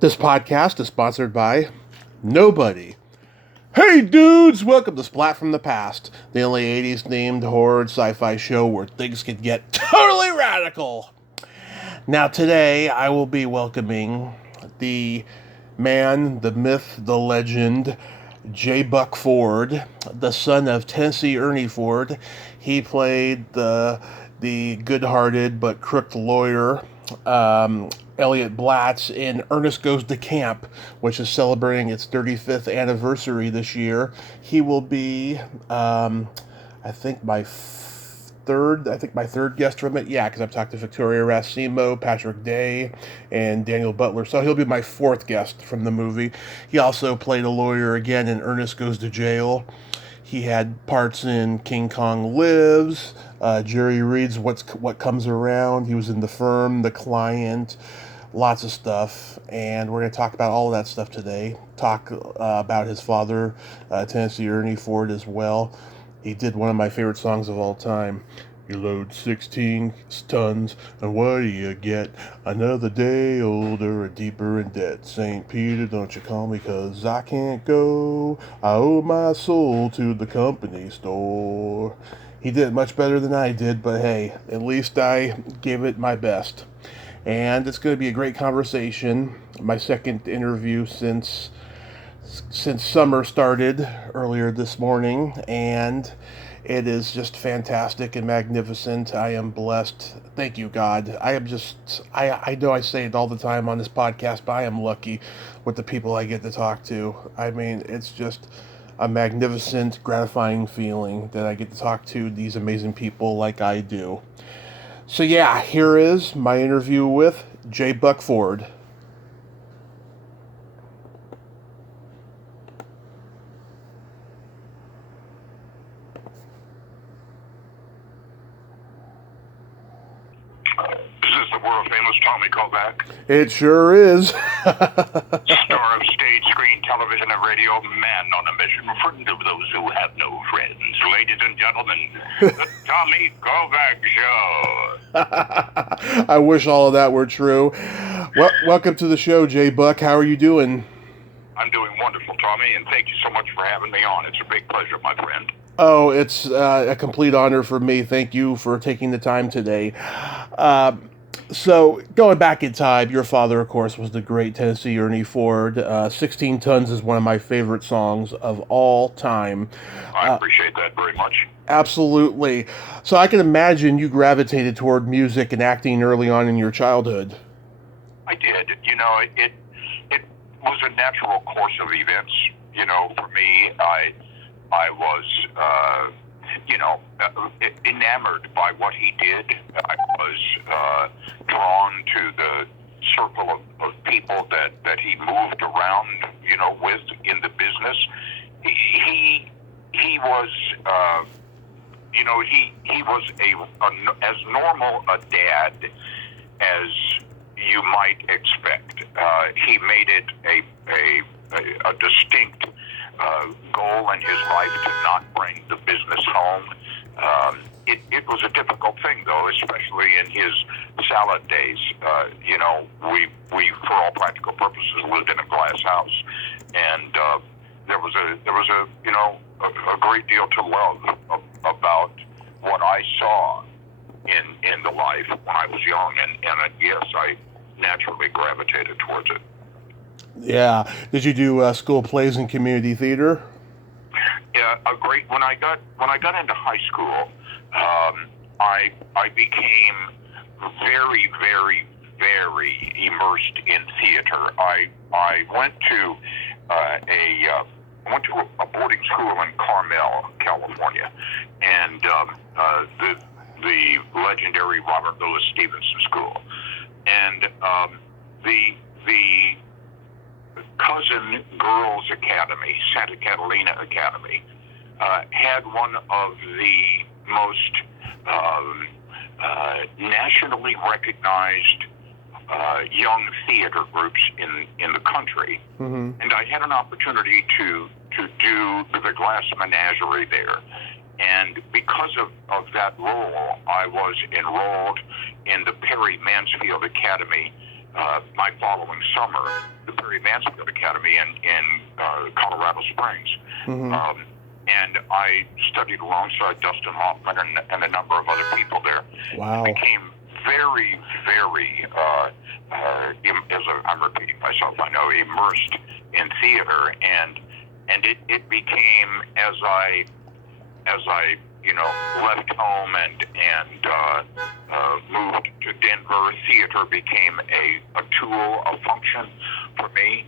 This podcast is sponsored by nobody. Hey dudes, welcome to Splat from the Past, the only 80s themed horror sci-fi show where things can get totally radical. Now today I will be welcoming the man, the myth, the legend, J. Buck Ford, the son of Tennesse Ernie Ford. He played the good-hearted but crooked lawyer, Elliot Blatz, in Ernest Goes to Camp, which is celebrating its 35th anniversary this year. He will be, I think my third guest from it. Yeah, because I've talked to Victoria Racimo, Patrick Day, and Daniel Butler. So he'll be my fourth guest from the movie. He also played a lawyer again in Ernest Goes to Jail. He had parts in King Kong Lives, Jerry Reed's What Comes Around. He was in The Firm, The Client, lots of stuff. And we're going to talk about all of that stuff today. Talk about his father, Tennesse Ernie Ford, as well. He did one of my favorite songs of all time. You load 16 tons, and what do you get? Another day older and deeper in debt. St. Peter, don't you call me, 'cause I can't go. I owe my soul to the company store. He did it much better than I did, but hey, at least I gave it my best. And it's going to be a great conversation. My second interview since summer started earlier this morning, and it is just fantastic and magnificent. I am blessed. Thank you, God. I know I say it all the time on this podcast, but I am lucky with the people I get to talk to. I mean, it's just a magnificent, gratifying feeling that I get to talk to these amazing people like I do. So yeah, here is my interview with J. Buck Ford. Tommy Kovac. It sure is. Star of stage, screen, television, and radio, man on a mission, friend of those who have no friends. Ladies and gentlemen, the Tommy Kovac Show. I wish all of that were true. Welcome to the show, J. Buck. How are you doing? I'm doing wonderful, Tommy, and thank you so much for having me on. It's a big pleasure, my friend. Oh, it's a complete honor for me. Thank you for taking the time today. So, going back in time, your father, of course, was the great Tennesse Ernie Ford. 16 Tons is one of my favorite songs of all time. I appreciate that very much. Absolutely. So I can imagine you gravitated toward music and acting early on in your childhood. I did. You know, it was a natural course of events. You know, for me, I was... enamored by what he did. I was drawn to the circle of people that he moved around, with in the business. He was, he was as normal a dad as you might expect. He made it a distinct goal in his life to not bring the business home. It was a difficult thing, though, especially in his salad days. We for all practical purposes lived in a glass house, and there was a great deal to love about what I saw in the life when I was young, and yes, I naturally gravitated towards it. Yeah. Did you do school plays and community theater? Yeah, when I got into high school, I became very, very, very immersed in theater. I went to a boarding school in Carmel, California, and the legendary Robert Louis Stevenson School, and the Cousin Girls Academy, Santa Catalina Academy, had one of the most nationally recognized young theater groups in the country. Mm-hmm. And I had an opportunity to do the Glass Menagerie there. And because of that role, I was enrolled in the Perry Mansfield Academy my following summer, the Barry Mansfield Academy in Colorado Springs. Mm-hmm. And I studied alongside Dustin Hoffman and a number of other people there. Wow. Became very, very, I'm repeating myself, I know, immersed in theater, and it became as I left home and moved to Denver, theater became a tool, a function for me.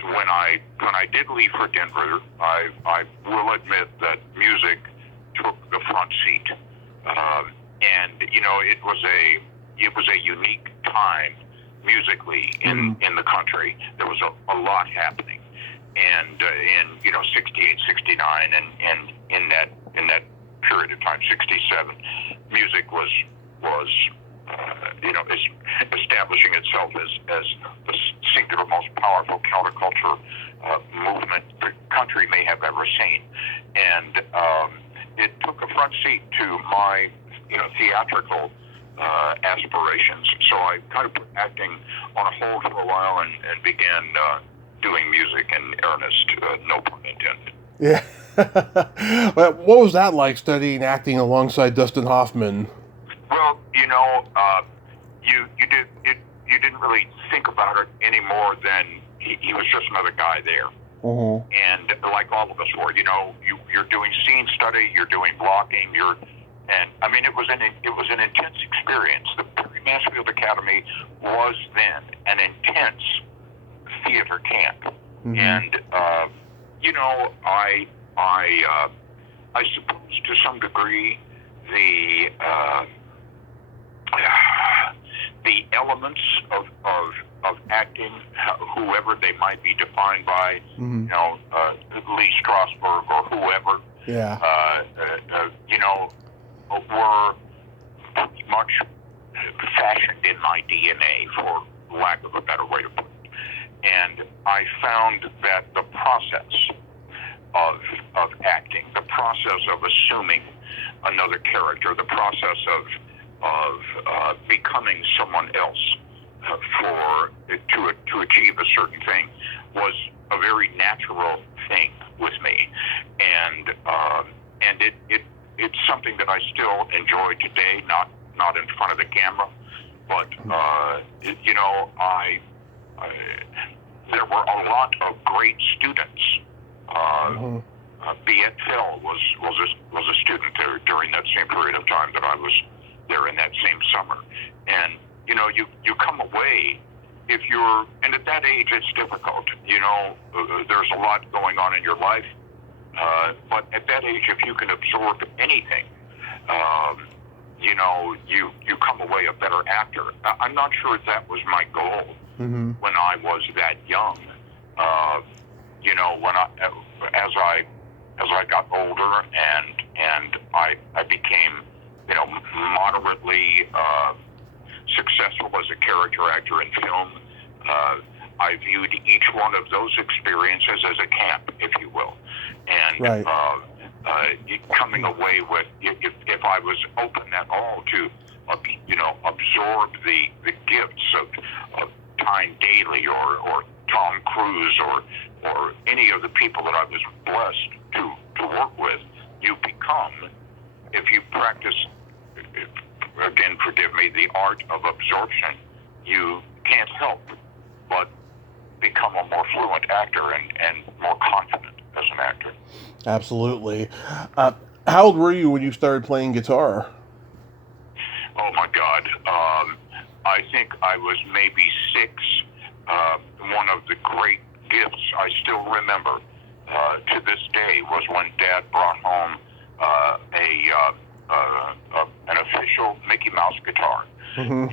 When I did leave for Denver, I will admit that music took the front seat, and it was a unique time musically in the country. There was a lot happening, and in 68, 69, and in that period of time, 67, music was establishing itself as the singular most powerful counterculture movement the country may have ever seen, and it took a front seat to my theatrical aspirations. So I kind of put acting on a hold for a while and began doing music in earnest, no pun intended. Yeah. What was that like, studying acting alongside Dustin Hoffman? Well, you didn't really think about it any more than he was just another guy there. Mm-hmm. And like all of us were, you're doing scene study, you're doing blocking, and I mean it was an intense experience. The Barry Mansfield Academy was then an intense theater camp, and I suppose to some degree the elements of acting, whoever they might be defined by, Lee Strasberg or whoever, were pretty much fashioned in my DNA, for lack of a better way to put it. And I found that the process of acting, the process of assuming another character, the process of becoming someone else to achieve a certain thing, was a very natural thing with me, and it's something that I still enjoy today. Not in front of the camera, but there were a lot of great students. Biet Phil was a student there during that same period of time that I was there in that same summer, and you come away, and at that age it's difficult. There's a lot going on in your life, but at that age, if you can absorb anything, you come away a better actor. I'm not sure that was my goal when I was that young. As I got older and I became moderately successful as a character actor in film, I viewed each one of those experiences as a camp, if you will, and coming away with, if I was open at all to absorb the gifts of Tyne Daly or Tom Cruise or any of the people that I was blessed to work with, you become, if you practice, again, forgive me, the art of absorption, you can't help but become a more fluent actor and more confident as an actor. Absolutely. How old were you when you started playing guitar? Oh my God. I think I was maybe 6. One of the great gifts I still remember to this day was when Dad brought home an official Mickey Mouse guitar, and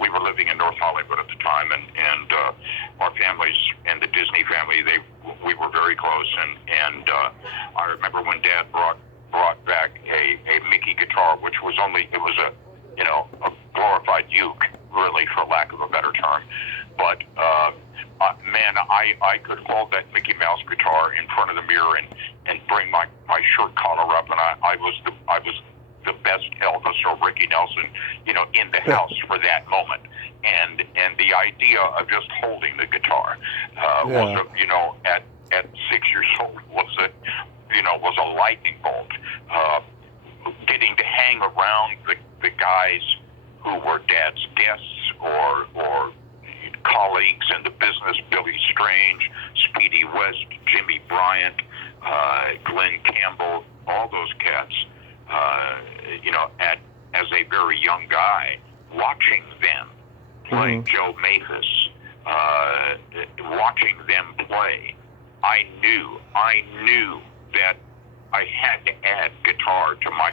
we were living in North Hollywood at the time, and our families and the Disney family, we were very close, and I remember when Dad brought back a Mickey guitar, which was a glorified uke, really, for lack of a better term, but man, I could hold that Mickey Mouse guitar in front of the mirror and bring my shirt collar up, and I was the best Elvis or Ricky Nelson, in the house for that moment. And the idea of just holding the guitar was, at 6 years old, was a lightning bolt. Getting to hang around the guys who were Dad's guests or colleagues in the business, Billy Strange, Speedy West, Jimmy Bryant, Glenn Campbell, all those cats, as a very young guy, watching them play Joe Mathis, watching them play, I knew that I had to add guitar to my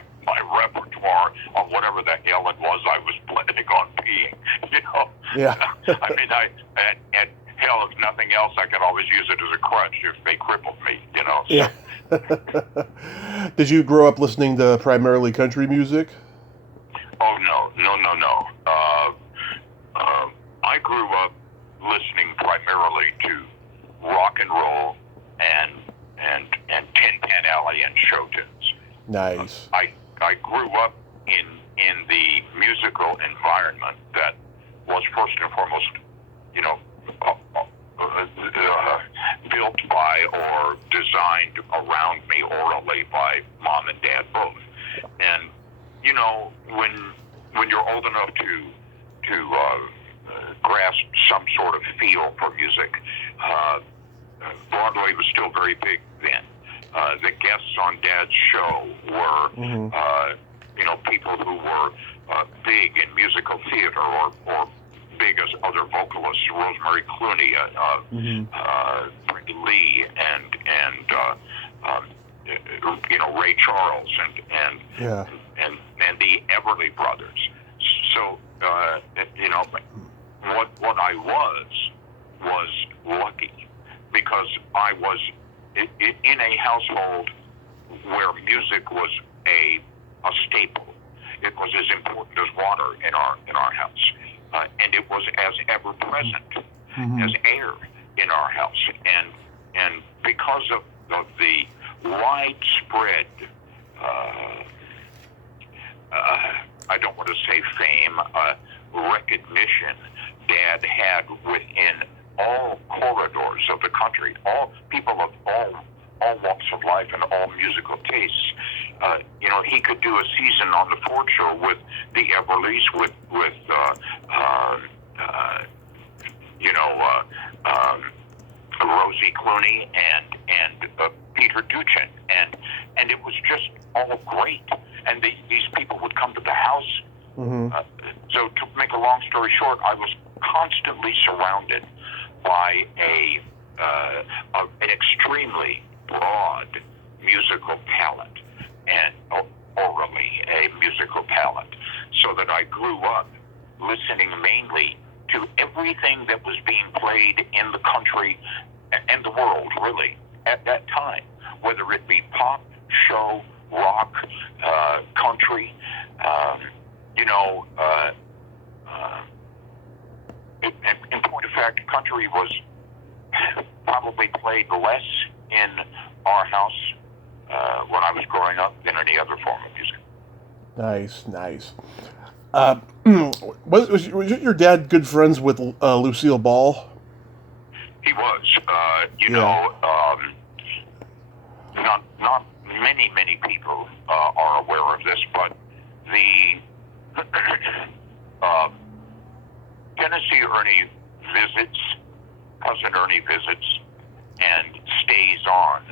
repertoire on whatever the hell it was I was planning on being, Yeah. I mean, and hell, if nothing else, I could always use it as a crutch if they crippled me, So. Yeah. Did you grow up listening to primarily country music? Oh, no. I grew up listening primarily to rock and roll and Tin Pan Alley and show tunes. Nice. I grew up in the musical environment that was first and foremost, built by or designed around me orally by Mom and Dad both. And when you're old enough to grasp some sort of feel for music, Broadway was still very big then. The guests on Dad's show were, people who were big in musical theater or big as other vocalists, Rosemary Clooney, Brenda Lee, and Ray Charles, and the Everly Brothers. So, what I was lucky, because I was in a household where music was a staple. It was as important as water in our house, and it was as ever present as air in our house. And because of the widespread, I don't want to say fame, recognition Dad had within all corridors of the country, all people of all walks of life and all musical tastes. He could do a season on the Ford Show with the Everlys, with Rosie Clooney and Peter Duchin, and it was just all great. And these people would come to the house. So to make a long story short, I was constantly surrounded by an extremely broad musical palette, and orally a musical palette, so that I grew up listening mainly to everything that was being played in the country and the world, really, at that time, whether it be pop, show, rock, country, in point of fact, country was probably played less in our house when I was growing up than any other form of music. Nice. Was your dad good friends with Lucille Ball? He was. Not many people are aware of this, but the Tennesse Ernie Cousin Ernie Visits, and Stays On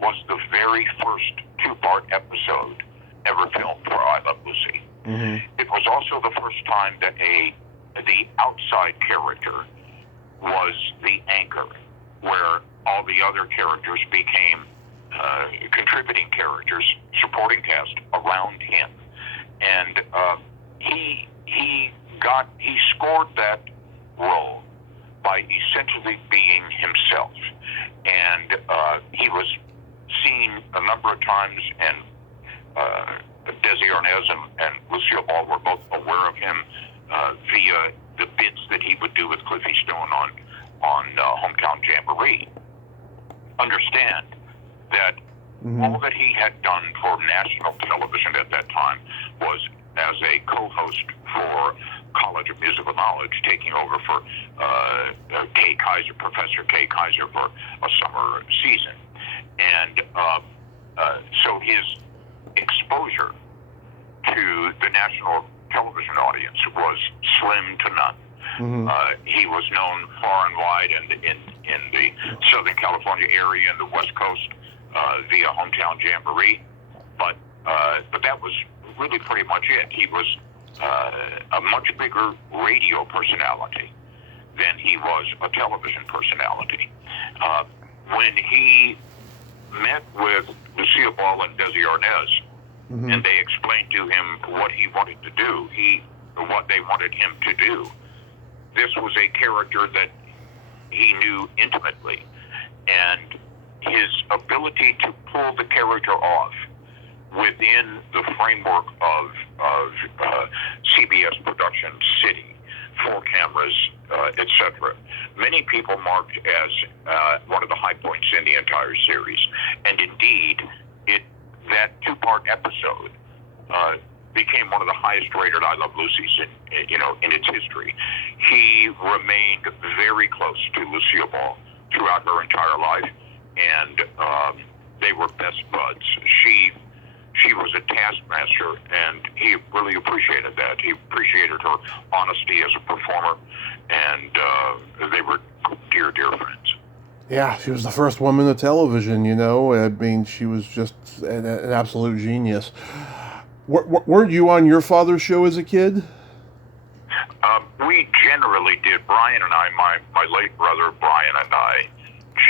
was the very first two-part episode ever filmed for I Love Lucy. It was also the first time that the outside character was the anchor, where all the other characters became contributing characters, supporting cast around him, and he scored that role by essentially being himself, and he was seen a number of times, and Desi Arnaz and Lucille Ball were both aware of him via the bits that he would do with Cliffy Stone on Hometown Jamboree. Understand that All that he had done for national television at that time was as a co-host for College of Musical Knowledge, taking over for Kay Kaiser, Professor Kay Kaiser, for a summer season. And so his exposure to the national television audience was slim to none. He was known far and wide in the Southern California area and the West Coast via Hometown Jamboree, but that was really pretty much it. He was a much bigger radio personality than he was a television personality. When he met with Lucille Ball and Desi Arnaz, and they explained to him what he wanted to do, what they wanted him to do, this was a character that he knew intimately, and his ability to pull the character off within the framework of CBS production, City, 4 cameras, etc. Many people marked as one of the high points in the entire series, and indeed, that 2-part episode became one of the highest rated I Love Lucy's in its history. He remained very close to Lucille Ball throughout her entire life, and they were best buds. She was a taskmaster, and he really appreciated that. He appreciated her honesty as a performer, and they were dear, dear friends. Yeah, she was the first woman to television, I mean, she was just an absolute genius. Weren't you on your father's show as a kid? We generally did. Brian and I, my late brother Brian and I,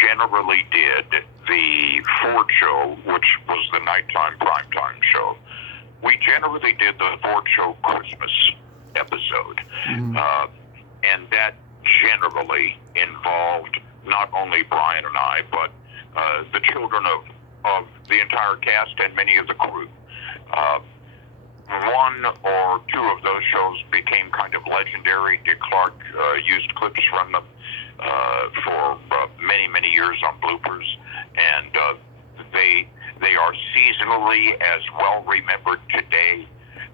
generally did the Ford show, which was the nighttime primetime show. We generally did the Ford show Christmas episode, and that generally involved not only Brian and I, but the children of the entire cast and many of the crew. 1 or 2 of those shows became kind of legendary. Dick Clark used clips from them for many, many years on bloopers, and they are seasonally as well remembered today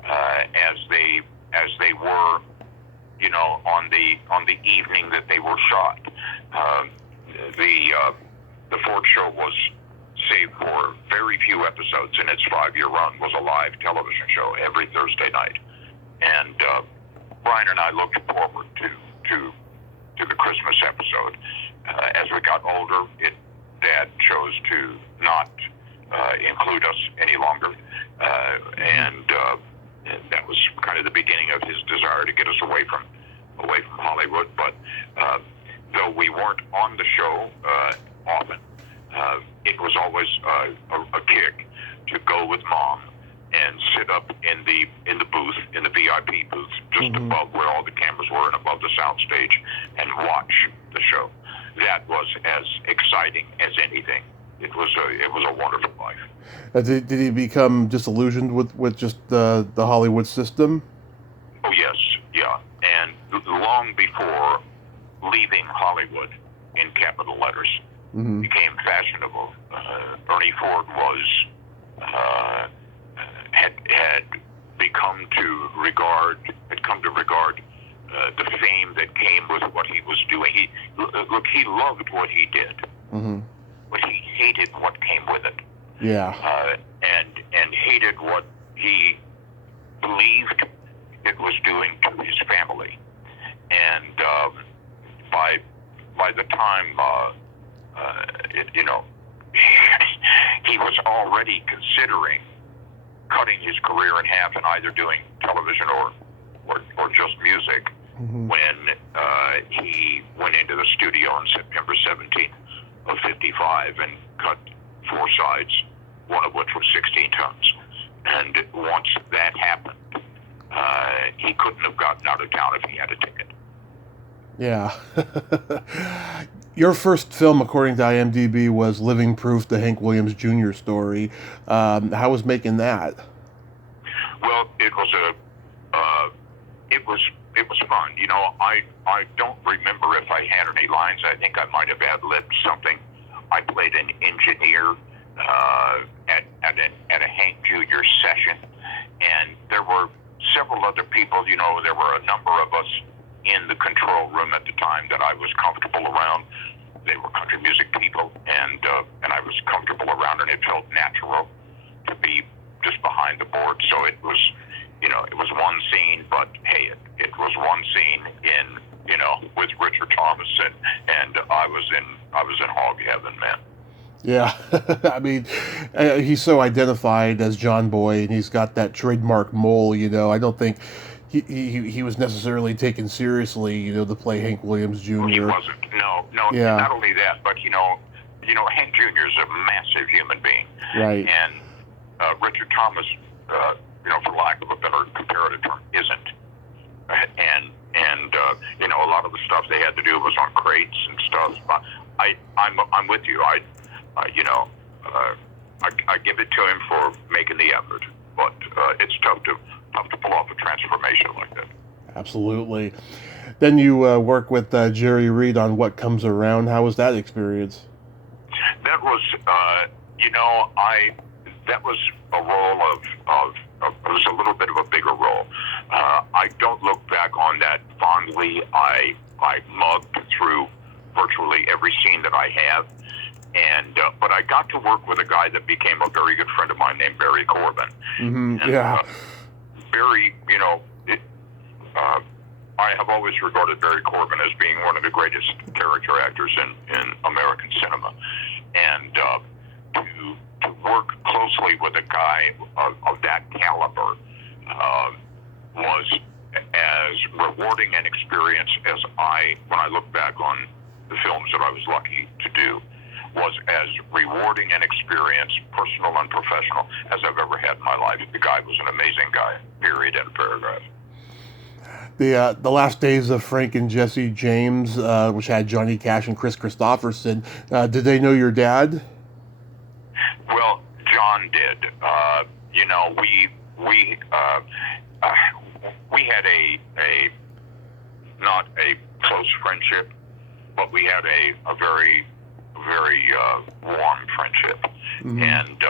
as they were, on the evening that they were shot. The Ford show was, save for very few episodes in its 5-year run, was a live television show every Thursday night. And Brian and I looked forward to the Christmas episode. As we got older, Dad chose to not include us any longer, and that was kind of the beginning of his desire to get us away from Hollywood. But though we weren't on the show often, it was always a kick to go with Mom and sit up in the booth, in the VIP booth, just above where all the cameras were and above the soundstage, and watch the show. That was as exciting as anything. It was a wonderful life. Did he become disillusioned with just the Hollywood system? Oh yes, yeah, and long before leaving Hollywood in capital letters became fashionable. Ernie Ford had come to regard the fame that came with what he was doing. He loved what he did, but he hated what came with it. Yeah. And hated what he believed it was doing to his family. And by the time he was already considering cutting his career in half and either doing television or just music when he went into the studio on September 17th of 55 and cut 4 sides, one of which was 16 tons. And once that happened, he couldn't have gotten out of town if he had a ticket. Yeah. Your first film, according to IMDb, was Living Proof, the Hank Williams Jr. story. How was making that? Well, it was fun. I don't remember if I had any lines. I think I might have ad-libbed something. I played an engineer at a Hank Jr. session, and there were several other people. You know, there were a number of us in the control room at the time that I was comfortable around. They were country music people, and I was comfortable around, and it felt natural to be just behind the board. So it was, you know, it was one scene, but hey, it was one scene in, you know, with Richard Thomas, and I was in hog heaven, man. Yeah, I mean, he's so identified as John Boy, and he's got that trademark mole. You know, I don't think he was necessarily taken seriously. You know, to play Hank Williams Jr. He wasn't. No. Yeah. Not only that, but you know, Hank Jr. is a massive human being, Right. and Richard Thomas, you know, for lack of a better comparative term, isn't. And you know, a lot of the stuff they had to do was on crates and stuff. But I'm with you. You know, I give it to him for making the effort, but it's tough to pull off a transformation like that. Absolutely. Then you work with Jerry Reed on What Comes Around. How was that experience? That was, you know, that was a role of it was a little bit of a bigger role. I don't look back on that fondly. I mugged through virtually every scene that I have, and but I got to work with a guy that became a very good friend of mine named Barry Corbin. Mm-hmm. And, Yeah. Barry, you know, I have always regarded Barry Corbin as being one of the greatest character actors in American cinema, and to work closely with a guy of that caliber was as rewarding an experience as when I look back on the films that I was lucky to do, was as rewarding an experience, personal and professional, as I've ever had in my life. The guy was an amazing guy, period, and paragraph. The Last Days of Frank and Jesse James, which had Johnny Cash and Chris Christopherson. Did they know your dad? Well, John did. You know, we had a not a close friendship, but we had a very warm friendship. Mm-hmm. And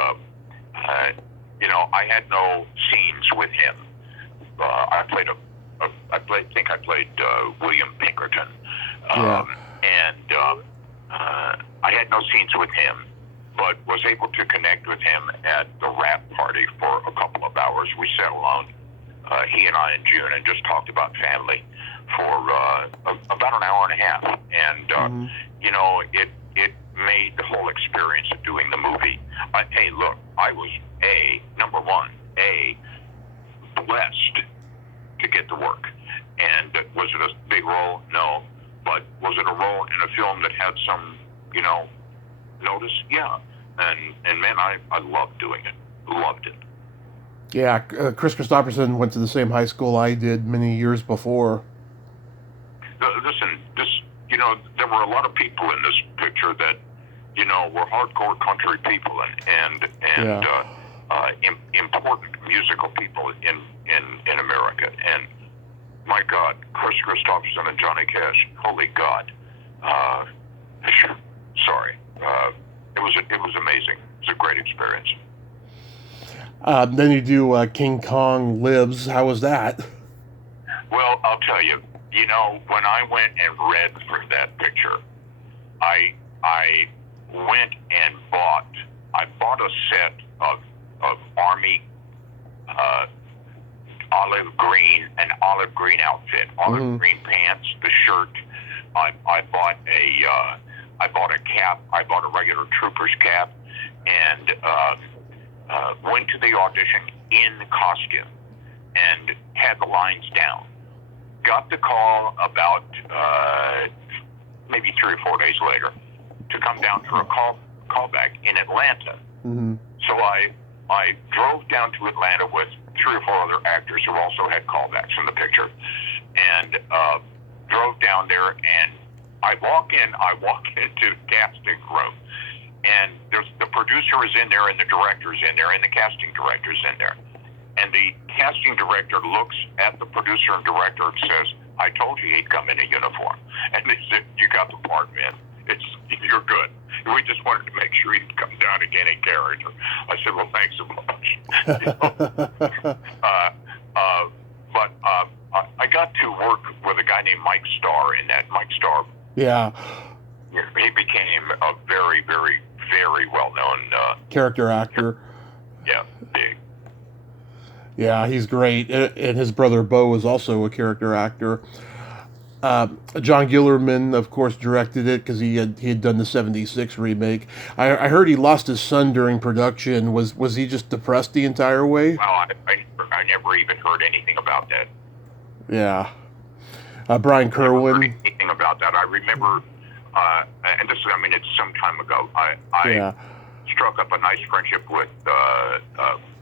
you know, I had no scenes with him. I think I played William Pinkerton, and I had no scenes with him, but was able to connect with him at the wrap party for a couple of hours. We sat alone, he and I in June, and just talked about family for about an hour and a half. And you know, it made the whole experience of doing the movie. Hey, look, I was number one, blessed to get to work. And was it a big role? No. But was it a role in a film that had some, you know, notice? Yeah. And man, I loved doing it. Loved it. Yeah, Chris Christopherson went to the same high school I did many years before. Listen, you know, there were a lot of people in this picture that, you know, were hardcore country people and important musical people in America. And my God, Chris Christopherson and Johnny Cash, holy God. Sorry. It was amazing. It was a great experience. Then you do King Kong Lives. How was that? Well, I'll tell you. You know, when I went and read for that picture, I went and bought a set of Army olive green outfit, olive green pants, the shirt. I bought a cap. I bought a regular trooper's cap, and went to the audition in costume and had the lines down. Got the call about maybe 3 or 4 days later to come down for a callback in Atlanta. Mm-hmm. So I drove down to Atlanta with 3 or 4 other actors who also had callbacks in the picture, and drove down there. And I walk into the casting room, and the producer is in there, and the director's in there, and the casting director's in there. And the casting director looks at the producer and director and says, "I told you he'd come in a uniform." And they said, "You got the part, man. You're good. we just wanted to make sure he'd come down again in character. I said, well, thanks so much. But I got to work with a guy named Mike Starr in that. Mike Starr. Yeah. He became a very, very, very well-known character actor. Yeah, big. Yeah, he's great. And his brother Bo was also a character actor. John Gillerman, of course, directed it because he had done the '76 remake. I heard he lost his son during production. Was he just depressed the entire way? Well, I never even heard anything about that. Yeah. Brian Kerwin. I never heard anything about that. I remember, and this, I mean, it's some time ago. I struck up a nice friendship with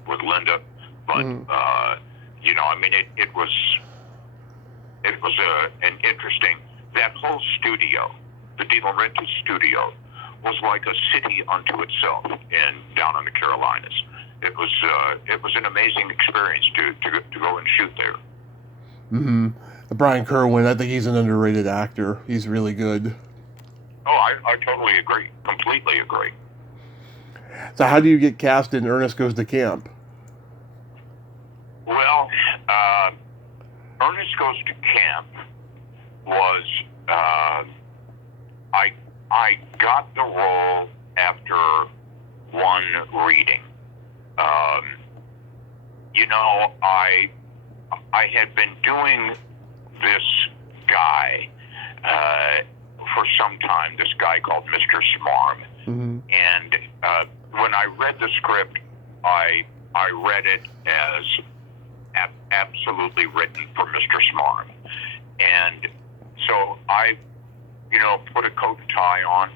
Linda, but you know, I mean, it was an interesting. That whole studio, the De Laurentiis studio, was like a city unto itself down in the Carolinas. It was an amazing experience to go and shoot there. Mm-hmm. Brian Kerwin, I think he's an underrated actor. He's really good. Oh, I totally agree. Completely agree. So how do you get cast in Ernest Goes to Camp? Well, Ernest Goes to Camp was, I got the role after one reading. You know, I had been doing this guy for some time, this guy called Mr. Smarm. Mm-hmm. And when I read the script, I read it as absolutely written for Mr. Smarm. And so I, you know, put a coat and tie on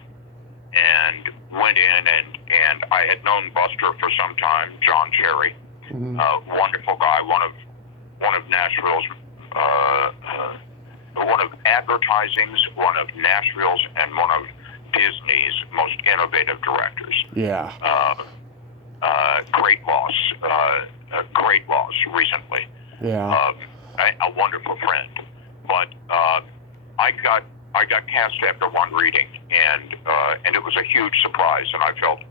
and went in, and I had known Buster for some time, John Cherry, wonderful guy, one of Nashville's, one of advertising's, one of Nashville's, and one of Disney's most innovative directors. Yeah. Great loss recently. Yeah. A wonderful friend. But I got cast after one reading, and it was a huge surprise, and I felt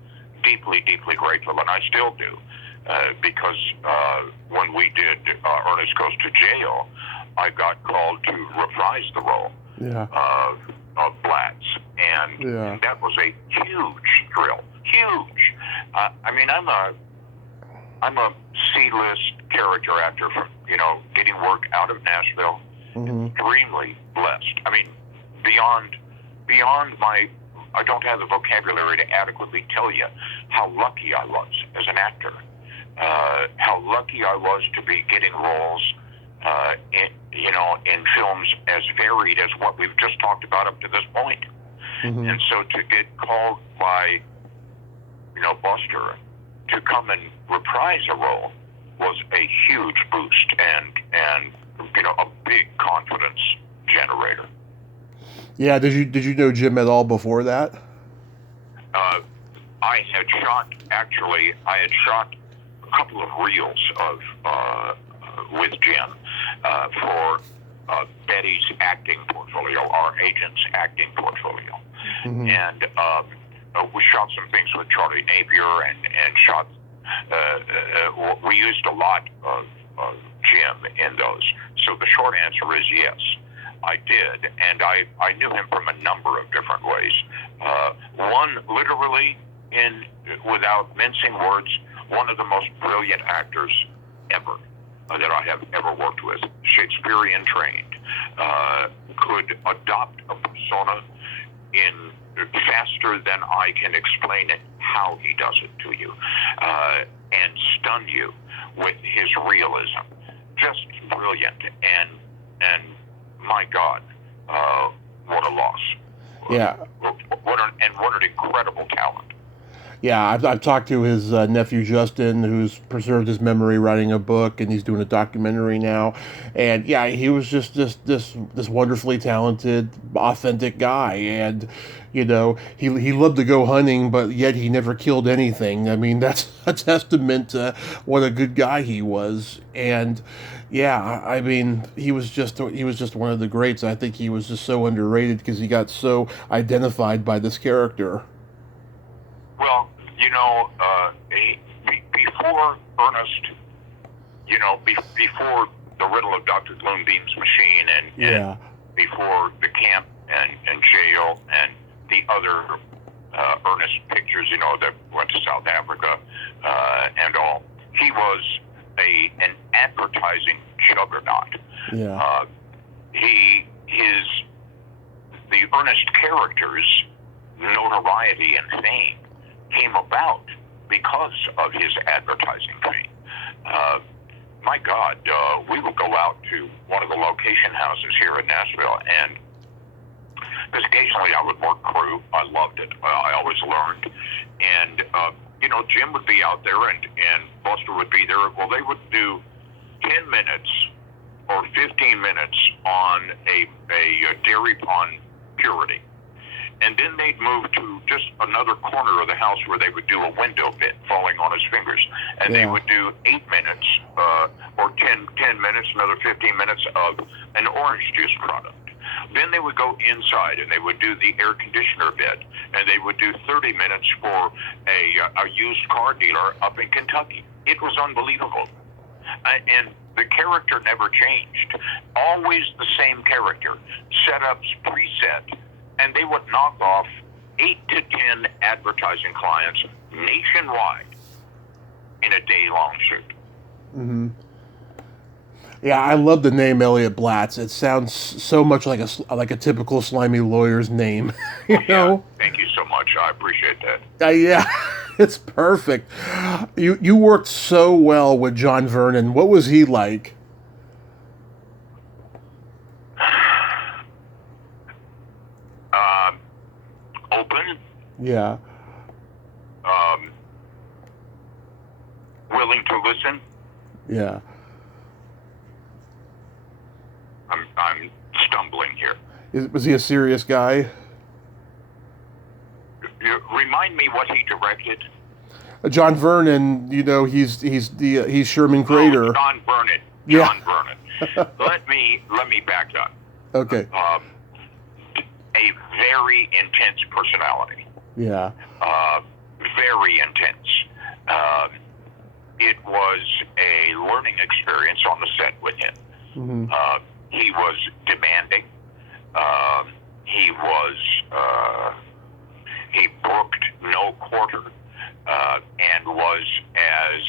deeply, deeply grateful, and I still do, because when we did Ernest Goes to Jail, I got called to reprise the role of Blatz, and that was a huge thrill. Huge. I mean, I'm a C-list character actor from, you know, getting work out of Nashville. Mm-hmm. Extremely blessed. I mean, beyond my, I don't have the vocabulary to adequately tell you how lucky I was as an actor. How lucky I was to be getting roles, in films as varied as what we've just talked about up to this point. Mm-hmm. And so to get called by, you know, Buster to come and reprise a role was a huge boost and you know, a big confidence generator. Yeah, did you know Jim at all before that? I had shot a couple of reels of with Jim for Betty's acting portfolio, our agent's acting portfolio. Mm-hmm. And we shot some things with Charlie Napier and shot, we used a lot of Jim in those. So the short answer is yes, I did. And I knew him from a number of different ways. One, literally, without mincing words, one of the most brilliant actors ever that I have ever worked with, Shakespearean trained, could adopt a persona in faster than I can explain it, how he does it to you, and stun you with his realism. Just brilliant, and my God, what a loss. Yeah. What an incredible talent. Yeah, I've talked to his nephew Justin, who's preserved his memory writing a book, and he's doing a documentary now. And yeah, he was just this wonderfully talented, authentic guy. And you know, he loved to go hunting, but yet he never killed anything. I mean, that's a testament to what a good guy he was. And yeah, I mean, he was just one of the greats. I think he was just so underrated because he got so identified by this character. Well, before Ernest, before the riddle of Dr. Gloombeam's machine and Yeah. before the camp and jail and the other Ernest pictures, that went to South Africa and all, he was an advertising juggernaut. Yeah. The Ernest character's notoriety and fame came about because of his advertising fame. My God, we would go out to one of the location houses here in Nashville, and because occasionally I would work crew. I loved it. I always learned. And, Jim would be out there and Buster would be there. Well, they would do 10 minutes or 15 minutes on a dairy pond purity. And then they'd move to just another corner of the house where they would do a window bit falling on his fingers. And they would do 8 minutes or 10 minutes, another 15 minutes of an orange juice product. Then they would go inside and they would do the air conditioner bit. And they would do 30 minutes for a used car dealer up in Kentucky. It was unbelievable. And the character never changed. Always the same character. Setups, preset. And they would knock off 8 to 10 advertising clients nationwide in a day-long shoot. Mm-hmm. Yeah, I love the name Elliot Blatz. It sounds so much like a typical slimy lawyer's name. you know? Thank you so much. I appreciate that. Yeah, it's perfect. You worked so well with John Vernon. What was he like? Open. Yeah. Willing to listen. Yeah. I'm stumbling here. Was he a serious guy? Remind me what he directed. John Vernon, he's Sherman Crater. Oh, John Vernon. Yeah. John Vernon. let me back up. Okay. A very intense personality. Yeah. Very intense. It was a learning experience on the set with him. Mm-hmm. He was demanding. He brooked no quarter, and was as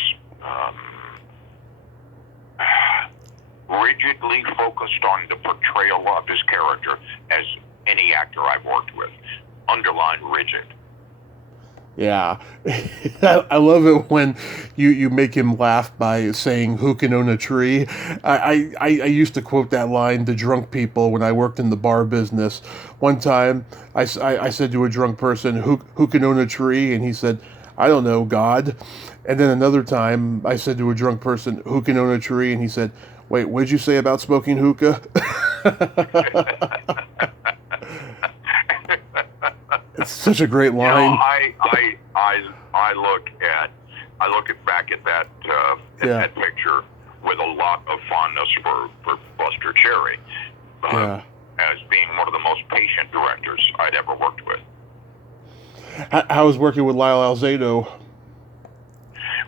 rigidly focused on the portrayal of his character as any actor I've worked with. Underline rigid. Yeah. I love it when you make him laugh by saying, "Who can own a tree?" I used to quote that line to drunk people when I worked in the bar business. One time, I said to a drunk person, who can own a tree? And he said, "I don't know, God." And then another time, I said to a drunk person, "Who can own a tree?" And he said, "Wait, what did you say about smoking hookah?" It's such a great line. I look back at that picture with a lot of fondness for Buster Cherry, as being one of the most patient directors I'd ever worked with. How was working with Lyle Alzado?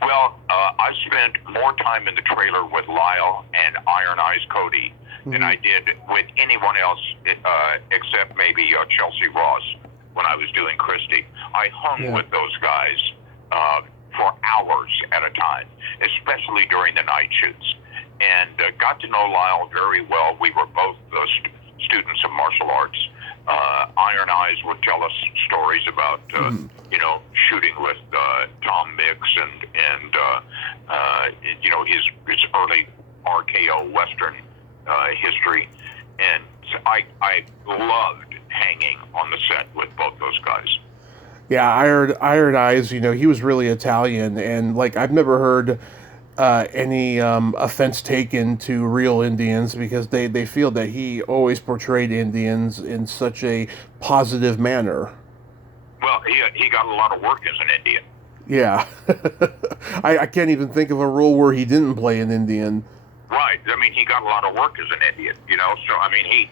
Well, I spent more time in the trailer with Lyle and Iron Eyes Cody than I did with anyone else, except maybe Chelsea Ross when I was doing Christie. I hung with those guys for hours at a time, especially during the night shoots, and got to know Lyle very well. We were both students of martial arts. Iron Eyes would tell us stories about shooting with Tom Mix and his early RKO Western history, and I loved hanging on the set with both those guys. Yeah, Iron Eyes, he was really Italian, and I've never heard any offense taken to real Indians, because they feel that he always portrayed Indians in such a positive manner. Well, he got a lot of work as an Indian. Yeah. I can't even think of a role where he didn't play an Indian. Right. I mean, he got a lot of work as an Indian, so I mean,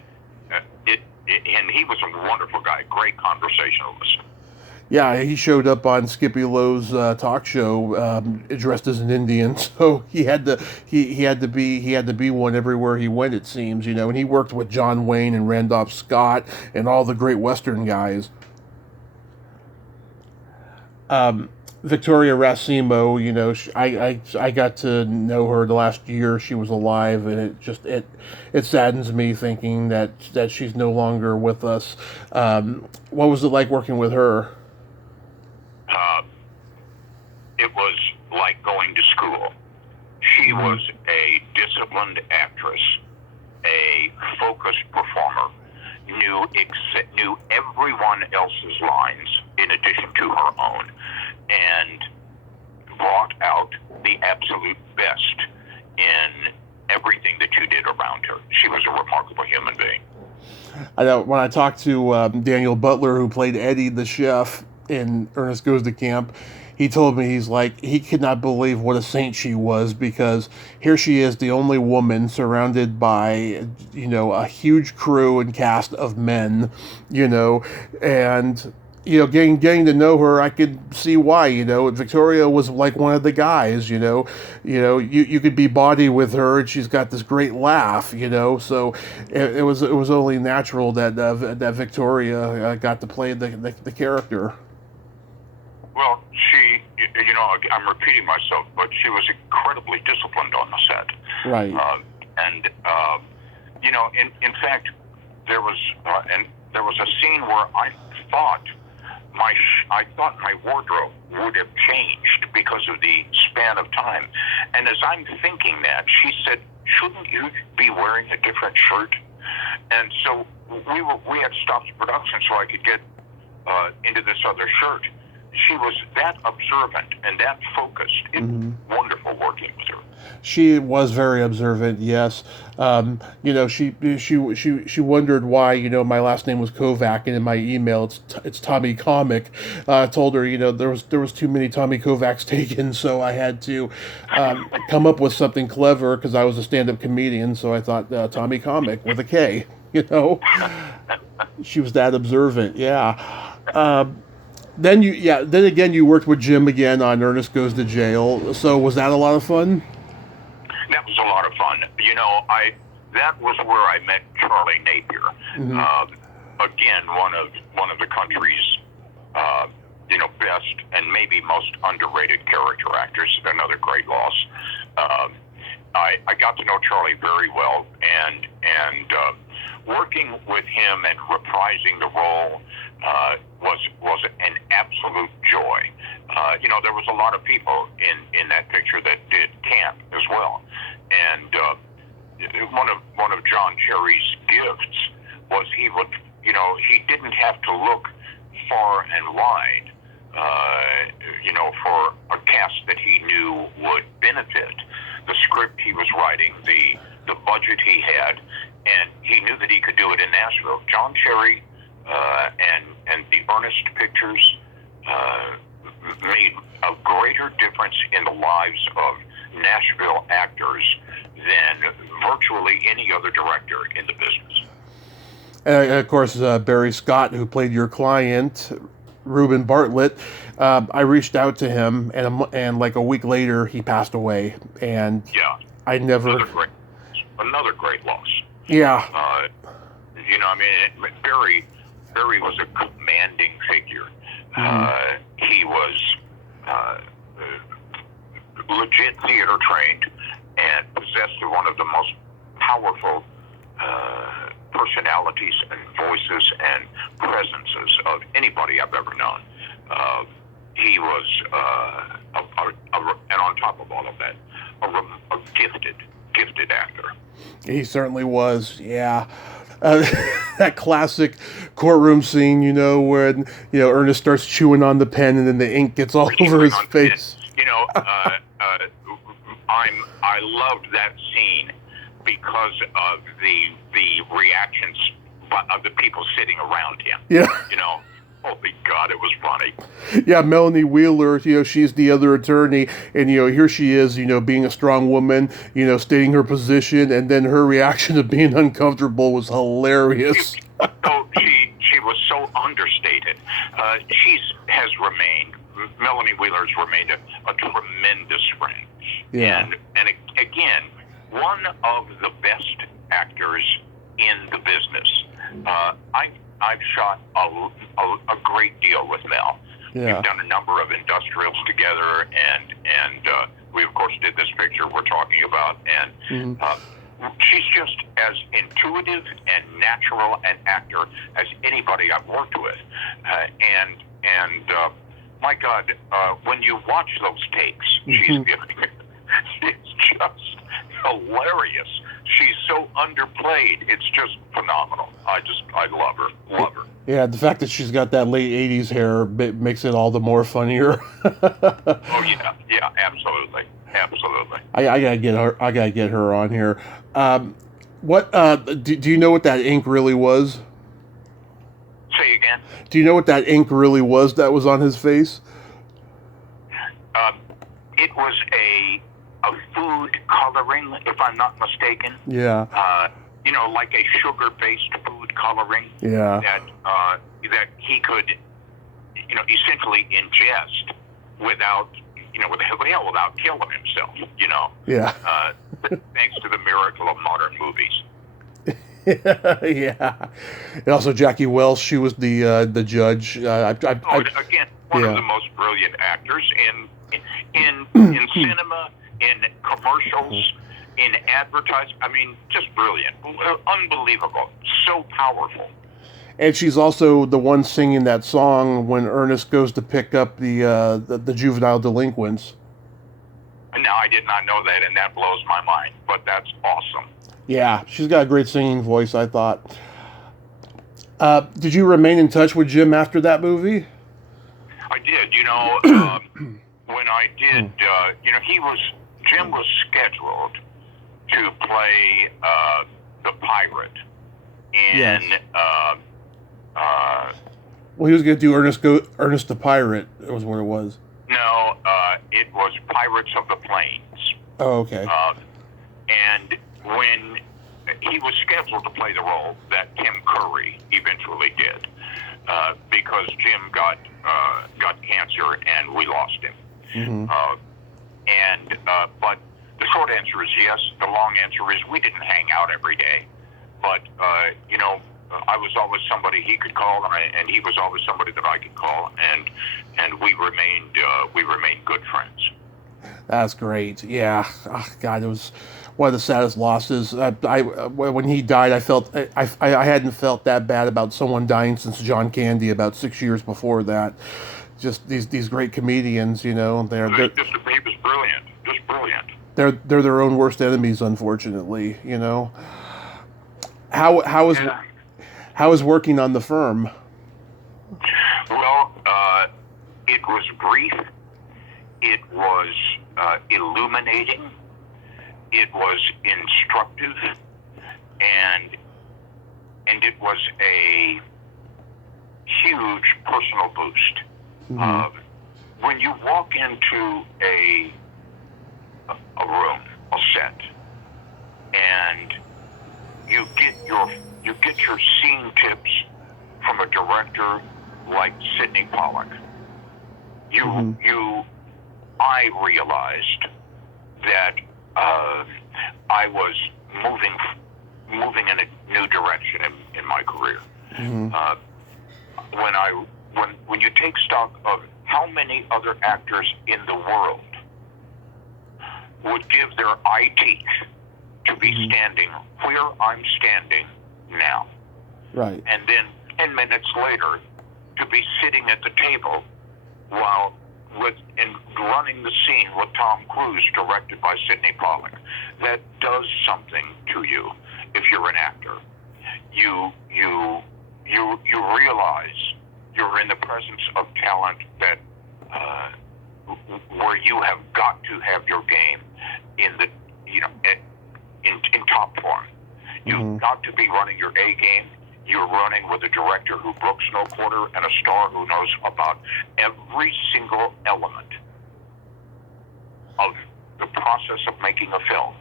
and he was a wonderful guy, great conversationalist. Yeah, he showed up on Skippy Lowe's talk show dressed as an Indian, so he had to be one everywhere he went. It seems, and he worked with John Wayne and Randolph Scott and all the great Western guys. Victoria Racimo, I got to know her the last year she was alive, and it saddens me thinking that she's no longer with us. What was it like working with her? Uh, it was like going to school. She was a disciplined actress, a focused performer, knew everyone else's lines in addition to her own, and brought out the absolute best in everything that you did around her. She was a remarkable human being. I know when I talked to Daniel Butler, who played Eddie the chef in Ernest Goes to Camp, he told me he could not believe what a saint she was, because here she is, the only woman surrounded by a huge crew and cast of men, and getting to know her, I could see why. Victoria was like one of the guys. You could be bawdy with her, and she's got this great laugh. So it was only natural that Victoria got to play the character. Well, I'm repeating myself, but she was incredibly disciplined on the set. Right. In fact, there was a scene where I thought my wardrobe would have changed because of the span of time. And as I'm thinking that, she said, "Shouldn't you be wearing a different shirt?" And so we had stopped production so I could get into this other shirt. She was that observant and that focused. It was wonderful working with her. She was very observant. Yes, she wondered why my last name was Kovac, and in my email it's Tommy Comic. I told her there was too many Tommy Kovacs taken, so I had to come up with something clever because I was a stand-up comedian. So I thought Tommy Comic with a K. She was that observant. Yeah. Then again, you worked with Jim again on Ernest Goes to Jail. So was that a lot of fun? That was a lot of fun. That was where I met Charlie Napier. Again, one of the country's best and maybe most underrated character actors. Another great loss. I got to know Charlie very well, and working with him and reprising the role was an absolute joy. There was a lot of people in that picture that did camp as well, and one of John Cherry's gifts was he didn't have to look far and wide, for a cast that he knew would benefit the script he was writing, the budget he had, and he knew that he could do it in Nashville. John Cherry and the Ernest pictures made a greater difference in the lives of Nashville actors than virtually any other director in the business. Of course, Barry Scott, who played your client, Reuben Bartlett, I reached out to him, and like a week later, he passed away. And yeah, I never... Another great loss. Yeah. Barry was a commanding figure. He was legit theater trained and possessed of one of the most powerful personalities and voices and presences of anybody I've ever known. He was, and on top of all of that, a gifted actor. He certainly was, yeah. That classic courtroom scene, when Ernest starts chewing on the pen and then the ink gets all over his face. I loved that scene because of the reactions of the people sitting around him. Yeah. Holy God, it was funny. Yeah, Melanie Wheeler, she's the other attorney, and here she is, being a strong woman, stating her position, and then her reaction of being uncomfortable was hilarious. She was so understated. Melanie Wheeler's remained a tremendous friend. Yeah. And again, one of the best actors in the business. I've shot a great deal with Mel. Yeah. We've done a number of industrials together, and we of course did this picture we're talking about. And she's just as intuitive and natural an actor as anybody I've worked with. My God, when you watch those takes, she's giving it. It's just hilarious. She's so underplayed. It's just phenomenal. I love her. Yeah, the fact that she's got that late '80s hair makes it all the more funnier. Oh yeah, absolutely. I gotta get her on here. What do you know what that ink really was? Say again. Do you know what that ink really was that was on his face? It was a food coloring, if I'm not mistaken. Yeah. Like a sugar-based food coloring. Yeah. That he could, essentially ingest without killing himself. Yeah. Thanks to the miracle of modern movies. Yeah. And also Jackie Welch, she was the judge. Again, one of the most brilliant actors in cinema, in commercials, in advertising. I mean, just brilliant, unbelievable, so powerful. And she's also the one singing that song when Ernest goes to pick up the juvenile delinquents. Now, I did not know that, and that blows my mind. But that's awesome. Yeah, she's got a great singing voice, I thought. Did you remain in touch with Jim after that movie? I did. When I did, Jim was scheduled to play the pirate in. Yes. Well, he was going to do Ernest the Pirate. That was what it was. No, it was Pirates of the Plains. Oh, okay. And when he was scheduled to play the role that Tim Curry eventually did, because Jim got cancer and we lost him. But the short answer is yes. The long answer is we didn't hang out every day. But I was always somebody he could call, and he was always somebody that I could call, and we remained good friends. That's great. Yeah. Oh, God, it was one of the saddest losses. When he died, I felt I hadn't felt that bad about someone dying since John Candy about 6 years before that. Just these great comedians, they're he was brilliant, just brilliant. They're their own worst enemies, unfortunately. How is working on The Firm? Well, it was brief. It was illuminating. It was instructive, and it was a huge personal boost. When you walk into a room, a set, and you get your scene tips from a director like Sidney Pollack. I realized that I was moving in a new direction in my career. When you take stock of how many other actors in the world would give their eye teeth to be standing where I'm standing now, right, and then 10 minutes later to be sitting at the table and running the scene with Tom Cruise, directed by Sidney Pollack. That does something to you if you're an actor. You realize you're in the presence of talent that where you have got to have your game in top form. You've got to be running your A game. You're running with a director who brooks no quarter and a star who knows about every single element of the process of making a film,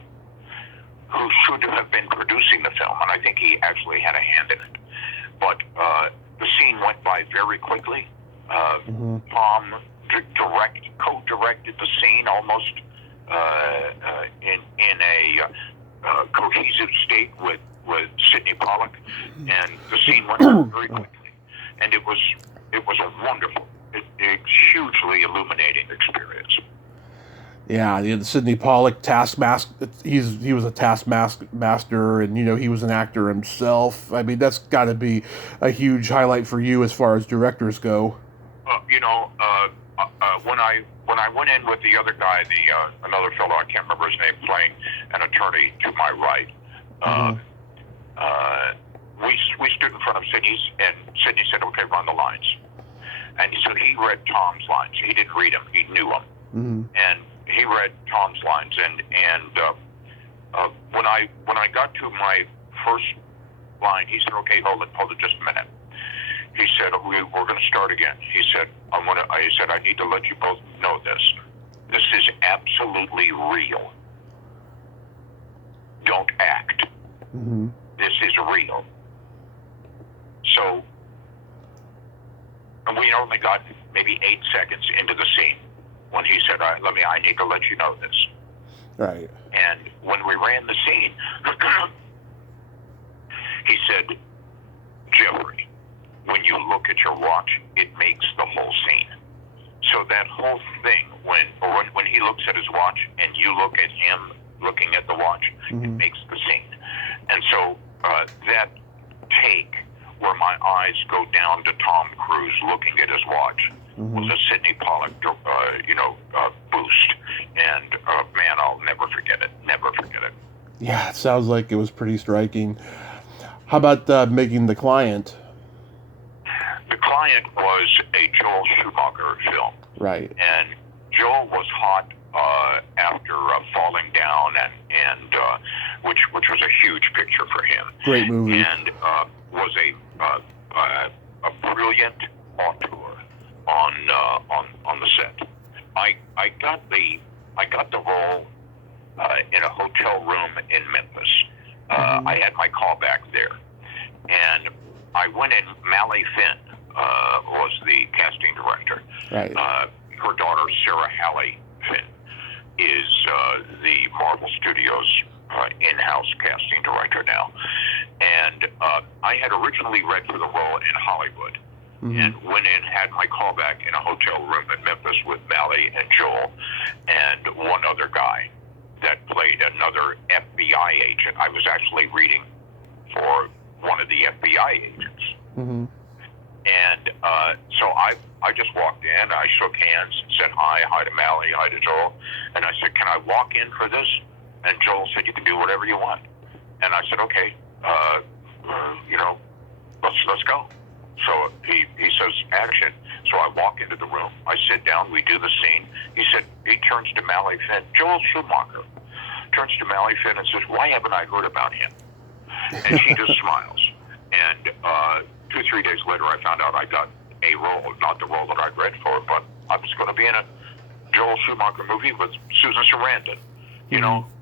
who should have been producing the film, and I think he actually had a hand in it. But the scene went by very quickly. Mm-hmm. Tom co-directed the scene almost in a cohesive state with Sidney Pollack, and the scene went very quickly, and it was a wonderful, hugely illuminating experience. Yeah, the Sidney Pollack taskmaster. He was a taskmaster, and he was an actor himself. I mean, that's got to be a huge highlight for you as far as directors go. When I went in with the other guy, another fellow, I can't remember his name, playing an attorney to my right, we stood in front of Sidney's, and Sidney said, "Okay, run the lines." And so he read Tom's lines. He didn't read them; he knew them. Mm-hmm. And he read Tom's lines. And when I got to my first line, he said, "Okay, hold it just a minute." He said, "We're going to start again." He said, "I need to let you both know this. This is absolutely real. Don't act. Mm-hmm. This is real." So, and we only got maybe 8 seconds into the scene when he said, I need to let you know this." Right. And when we ran the scene, he said, "Jeffrey, when you look at your watch, it makes the whole scene." So that whole thing, when he looks at his watch and you look at him looking at the watch, mm-hmm. it makes the scene. And so that take where my eyes go down to Tom Cruise looking at his watch mm-hmm. was a Sidney Pollack, boost. And man, I'll never forget it. Never forget it. Yeah, it sounds like it was pretty striking. How about making The Client? The Client was a Joel Schumacher film. Right. And Joel was hot after Falling Down, and which was a huge picture for him. Great movie. And was a brilliant auteur on the set. I got the role in a hotel room in Memphis. Mm-hmm. I had my call back there, and I went in. Mally Finn was the casting director. Right. Her daughter Sarah Halley Finn is the Marvel Studios in-house casting director now, and I had originally read for the role in Hollywood. Mm-hmm. And went in, had my callback in a hotel room in Memphis with Mally and Joel and one other guy that played another FBI agent. I was actually reading for one of the FBI agents. Mm-hmm. And so I just walked in, I shook hands, said hi to Mally, hi to Joel, and I said, "Can I walk in for this?" And Joel said, "You can do whatever you want." And I said, "Okay, let's go." So he says, "Action." So I walk into the room. I sit down. We do the scene. He turns to Mally Finn. Joel Schumacher turns to Mally Finn and says, "Why haven't I heard about him?" And she just smiles. And 2-3 days later, I found out I got a role, not the role that I'd read for, but I was going to be in a Joel Schumacher movie with Susan Sarandon,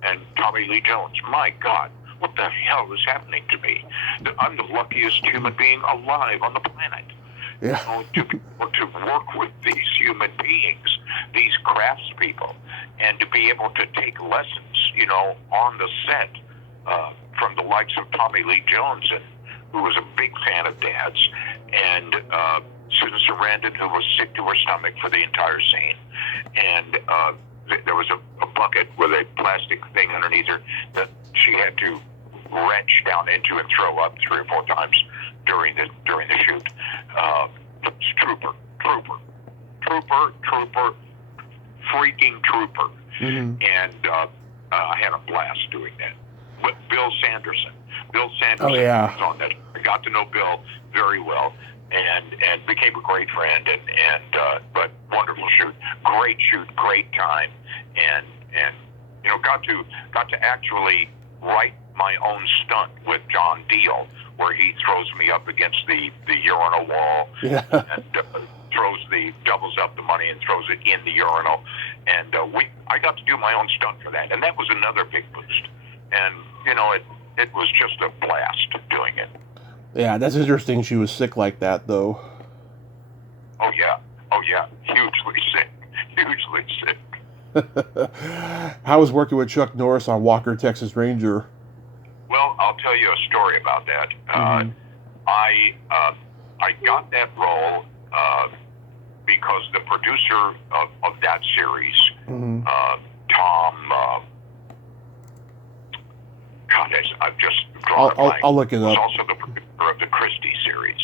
and Tommy Lee Jones. My God. What the hell is happening to me? I'm the luckiest human being alive on the planet. Yeah. To work with these human beings, these craftspeople, and to be able to take lessons, on the set from the likes of Tommy Lee Jones, who was a big fan of Dad's, and Susan Sarandon, who was sick to her stomach for the entire scene, and there was a bucket with a plastic thing underneath her that she had to wrench down into and throw up 3 or 4 times during the shoot. Trooper, freaking trooper. Mm-hmm. And I had a blast doing that. With Bill Sanderson was on that. I got to know Bill very well, and became a great friend, but wonderful shoot, great time, and got to actually write my own stunt with John Deal, where he throws me up against the urinal wall, and doubles up the money and throws it in the urinal, and I got to do my own stunt for that, and that was another big boost, and it was just a blast doing it. Yeah, that's interesting. She was sick like that, though. Oh yeah, hugely sick, hugely sick. How was working with Chuck Norris on Walker, Texas Ranger? Well, I'll tell you a story about that. Mm-hmm. I got that role because the producer of that series, Mm-hmm. Tom. God, I've just drawn a blank. I'll look it was up. also the producer of the Christie series,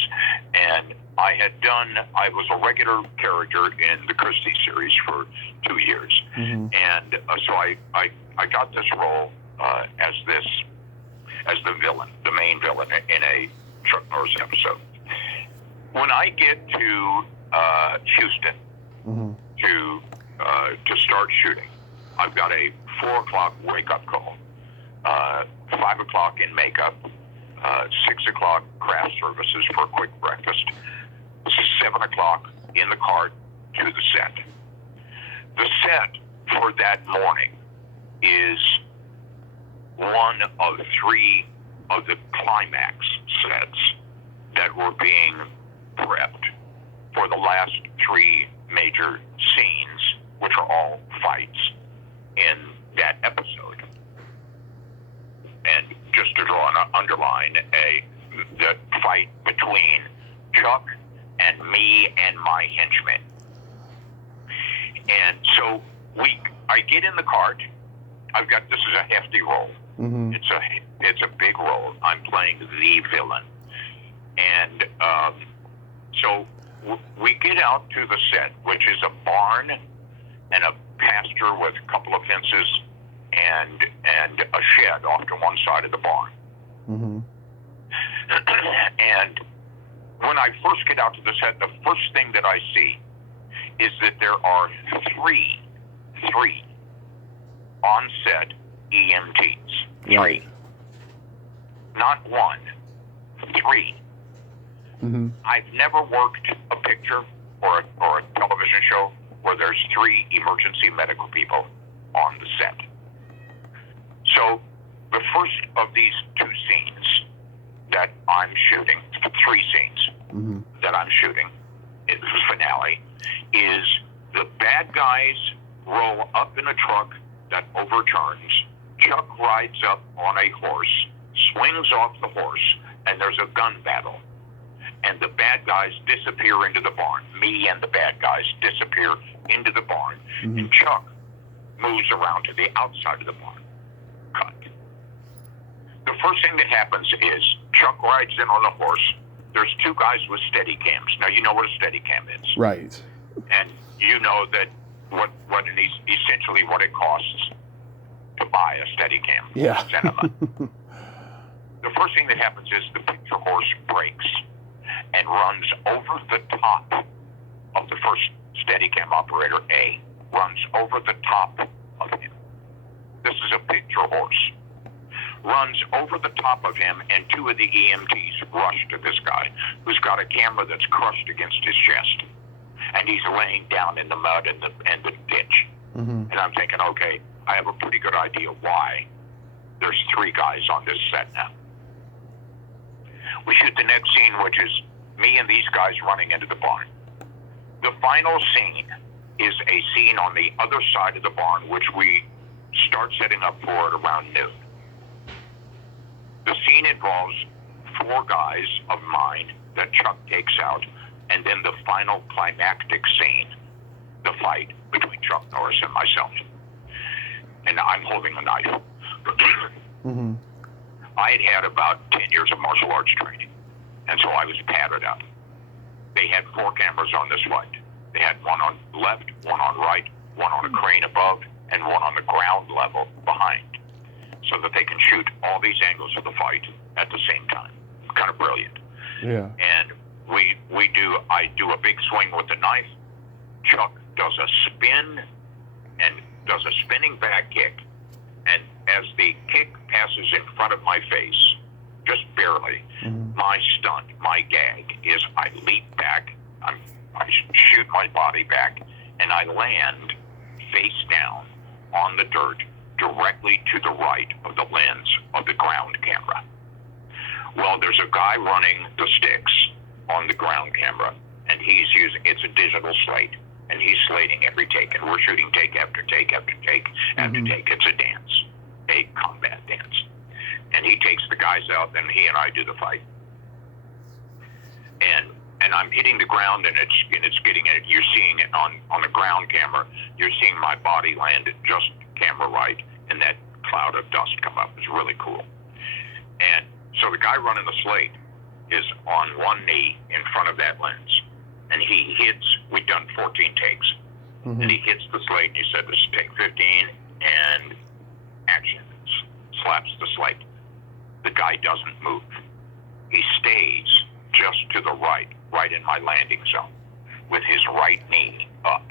and I was a regular character in the Christie series for 2 years, Mm-hmm. and so I got this role as the villain, the main villain in a Chuck Norris episode. When I get to Houston Mm-hmm. to start shooting, I've got a 4:00 wake-up call, 5:00 in makeup, 6:00 craft services for a quick breakfast, 7:00 in the car to the set. The set for that morning is one of 3 of the climax sets that were being prepped for the last 3 major scenes, which are all fights in that episode. And just to draw an underline, the fight between Chuck and me and my henchmen. And so I get in the cart. This is a hefty role. Mm-hmm. It's a big role. I'm playing the villain, and so we get out to the set, which is a barn and a pasture with a couple of fences and a shed off to one side of the barn. Mm-hmm. And when I first get out to the set, the first thing that I see is that there are three on-set EMTs. Right. Not 1, 3. Mm-hmm. I've never worked a picture or a television show where there's 3 emergency medical people on the set. So the first of these 2 scenes that I'm shooting, 3 scenes Mm-hmm. that I'm shooting, in the finale, is the bad guys roll up in a truck that overturns. Chuck rides up on a horse, swings off the horse, and there's a gun battle. And the bad guys disappear into the barn. Me and the bad guys disappear into the barn. Mm-hmm. And Chuck moves around to the outside of the barn. Cut. The first thing that happens is Chuck rides in on the horse. There's 2 guys with steady cams. Now, you know what a steady cam is. Right. And you know that essentially what it costs to buy a steady cam. Yeah. Cinema. The first thing that happens is the picture horse breaks and runs over the top of the first Steadicam operator, A, runs over the top of him. This is a picture horse. Runs over the top of him, and 2 of the EMTs rush to this guy, who's got a camera that's crushed against his chest. And he's laying down in the mud in the ditch. Mm-hmm. And I'm thinking, okay, I have a pretty good idea why there's 3 guys on this set now. We shoot the next scene, which is me and these guys running into the barn. The final scene is a scene on the other side of the barn, which we start setting up for at around noon. The scene involves 4 guys of mine that Chuck takes out, and then the final climactic scene, the fight between Chuck Norris and myself. And I'm holding a knife. Mm-hmm. I had about 10 years of martial arts training, and so I was padded up. They had 4 cameras on this fight. They had one on the left, one on right, one on a crane above, and one on the ground level behind, so that they can shoot all these angles of the fight at the same time. Kind of brilliant. Yeah. And I do a big swing with the knife. Chuck does a spin and does a spinning back kick. And as the kick passes in front of my face, just barely, Mm-hmm. my stunt, my gag is I leap back, I shoot my body back, and I land face down on the dirt directly to the right of the lens of the ground camera. Well, there's a guy running the sticks on the ground camera, and it's a digital slate, and he's slating every take, and we're shooting take after take after take after take. It's a dance, a combat dance. And he takes the guys out, and he and I do the fight. And I'm hitting the ground, and it's getting it. You're seeing it on the ground camera. You're seeing my body land at just camera right, and that cloud of dust come up. It's really cool. And so the guy running the slate is on one knee in front of that lens, and he hits. We've done 14 takes, and he hits the slate. And he said, "This is take 15, and action." Slaps the slate. The guy doesn't move. He stays just to the right in my landing zone, with his right knee up.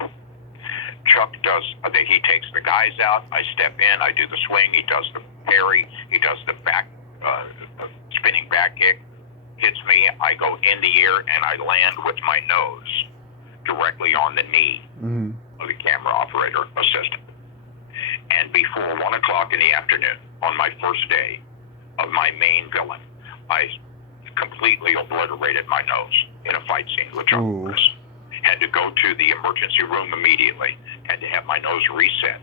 Chuck he takes the guys out, I step in, I do the swing, he does the parry, he does the back, spinning back kick, hits me, I go in the air, and I land with my nose directly on the knee of the camera operator assistant. And before 1 o'clock in the afternoon, on my first day of my main villain, I completely obliterated my nose in a fight scene with Chuck Norris. Had to go to the emergency room immediately, had to have my nose reset,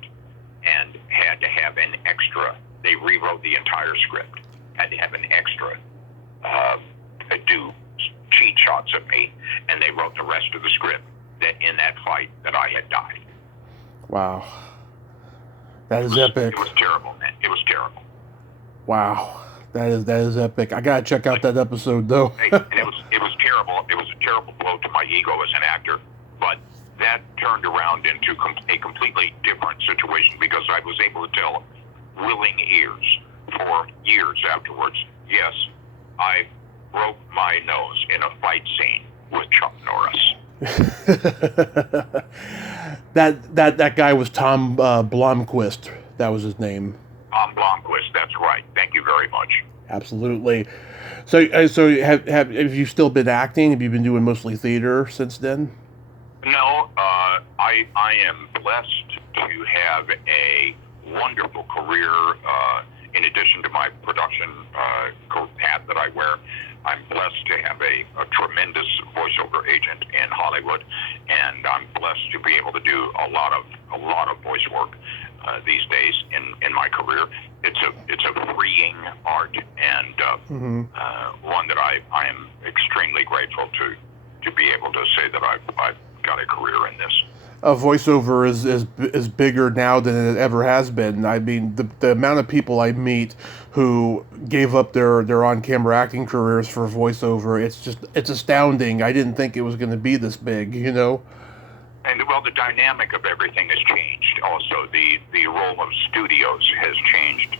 and had to have an extra. They rewrote the entire script. Had to have an extra do cheat shots of me, and they wrote the rest of the script that in that fight that I had died. Wow. That is epic. It was terrible, man. It was terrible. Wow. That is epic. I gotta check out that episode though. And it was terrible. It was a terrible blow to my ego as an actor, but that turned around into a completely different situation because I was able to tell willing ears for years afterwards, yes, I broke my nose in a fight scene with Chuck Norris. that guy was Tom Blomquist. That was his name. Tom Blomquist. That's right. Thank you very much. Absolutely. So have you still been acting? Have you been doing mostly theater since then? No, I am blessed to have a wonderful career. In addition to my production hat that I wear, I'm blessed to have a tremendous voiceover agent in Hollywood, and I'm blessed to be able to do a lot of voice work these days in my career. It's a freeing art, and one that I am extremely grateful to be able to say that I've got a career in this. Voiceover is bigger now than it ever has been. I mean, the amount of people I meet who gave up their on-camera acting careers for voiceover, it's astounding. I didn't think it was going to be this big, you know? And, well, the dynamic of everything has changed. Also, the role of studios has changed,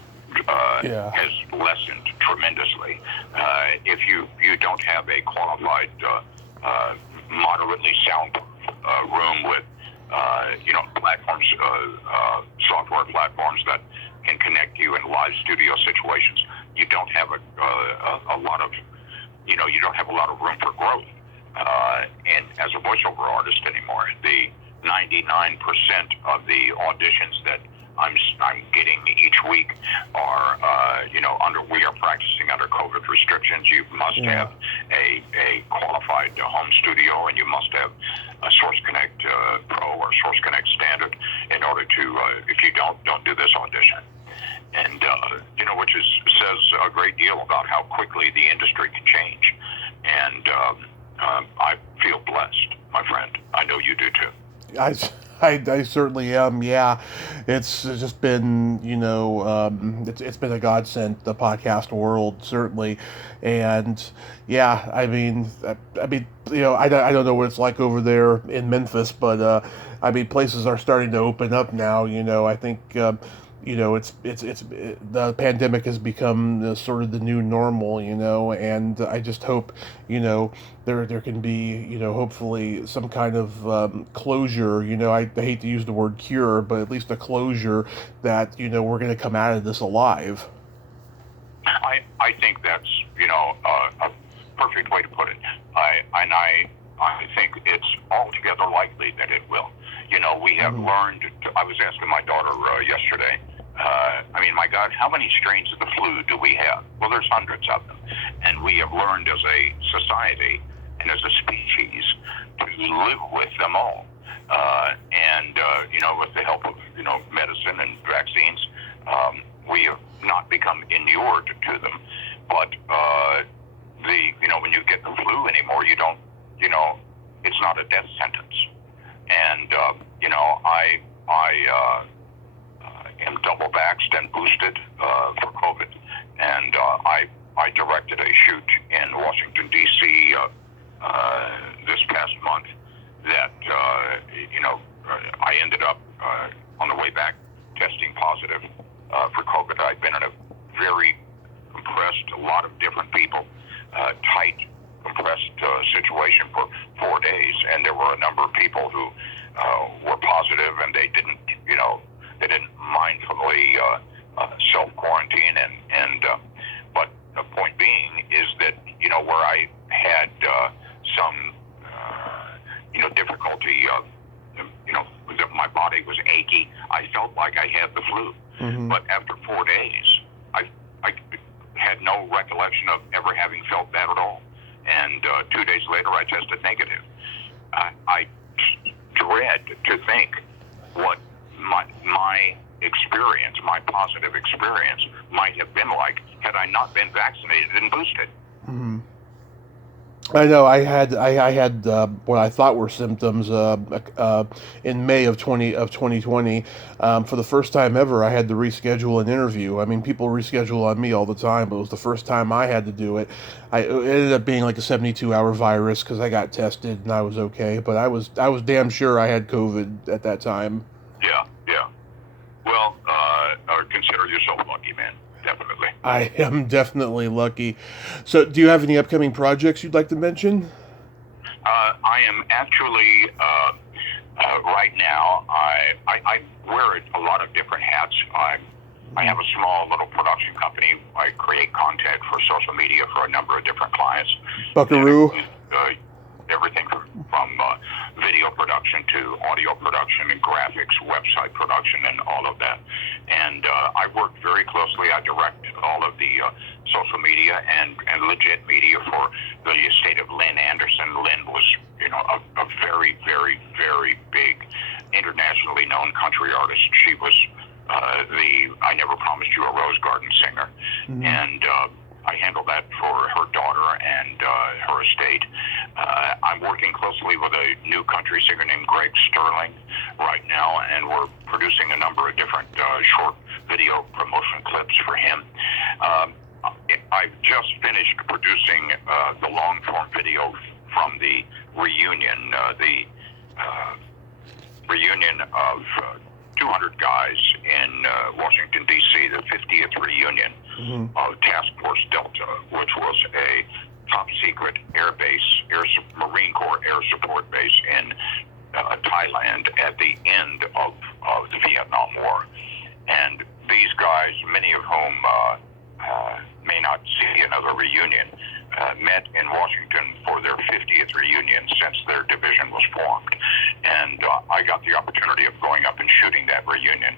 has lessened tremendously. If you don't have a qualified, moderately soundproof room with platforms, software platforms that can connect you in live studio situations, you don't have a lot of, you don't have a lot of room for growth. And as a voiceover artist anymore, the 99% of the auditions that I'm getting each week are, we are practicing under COVID restrictions. You must have a qualified home studio, and you must have a Source Connect Pro or Source Connect Standard in order to, if you don't do this audition. And, which says a great deal about how quickly the industry can change. And I feel blessed, my friend. I know you do too. I certainly am. Yeah, it's just been it's been a godsend, the podcast world, certainly, and yeah, I mean I don't know what it's like over there in Memphis, but I mean places are starting to open up now. I think the pandemic has become sort of the new normal, and I just hope, there can be, hopefully some kind of closure. I hate to use the word cure, but at least a closure that, we're going to come out of this alive. I think that's, a perfect way to put it. I think it's altogether likely that it will. We have learned, I was asking my daughter yesterday, my God, how many strains of the flu do we have? Well, there's hundreds of them. And we have learned as a society and as a species to live with them all. With the help of, medicine and vaccines, we have not become inured to them. But, when you get the flu anymore, you don't, it's not a death sentence. And, I am double vaxxed and boosted for COVID. And I directed a shoot in Washington, D.C. This past month that, I ended up on the way back testing positive for COVID. I'd been in a very compressed, a lot of different people, tight, compressed situation for 4 days. And there were a number of people who were positive, and they didn't mindfully self-quarantine. But the point being is that, where I had some, difficulty, that my body was achy, I felt like I had the flu. Mm-hmm. But after 4 days, I had no recollection of ever having felt that at all. And 2 days later, I tested negative. I dread to think what my experience, my positive experience, might have been like had I not been vaccinated and boosted. Mm-hmm. I know I had what I thought were symptoms in May of 2020. For the first time ever, I had to reschedule an interview. I mean, people reschedule on me all the time, but it was the first time I had to do it. It ended up being like a 72-hour virus because I got tested and I was okay. But I was damn sure I had COVID at that time. Yeah. Well, consider yourself lucky, man. Definitely. I am definitely lucky. So, do you have any upcoming projects you'd like to mention? I am actually right now. I wear a lot of different hats. I have a small little production company. I create content for social media for a number of different clients. Buckaroo. Everything from video production to audio production and graphics, website production, and all of that. And I work very closely. I direct all of the social media and legit media for the estate of Lynn Anderson. Lynn was, a very, very, very big, internationally known country artist. She was the I Never Promised You a Rose Garden singer. Mm-hmm. And I handle that for her daughter and her estate. I'm working closely with a new country singer named Greg Sterling right now, and we're producing a number of different short video promotion clips for him. I've just finished producing the long-form video from the reunion, reunion of 200 guys in Washington, D.C., the 50th reunion of Task Force Delta, which was a top-secret Marine Corps air support base in Thailand at the end of the Vietnam War. And these guys, many of whom may not see another reunion, met in Washington for their 50th reunion since their division was formed. And I got the opportunity of going up and shooting that reunion.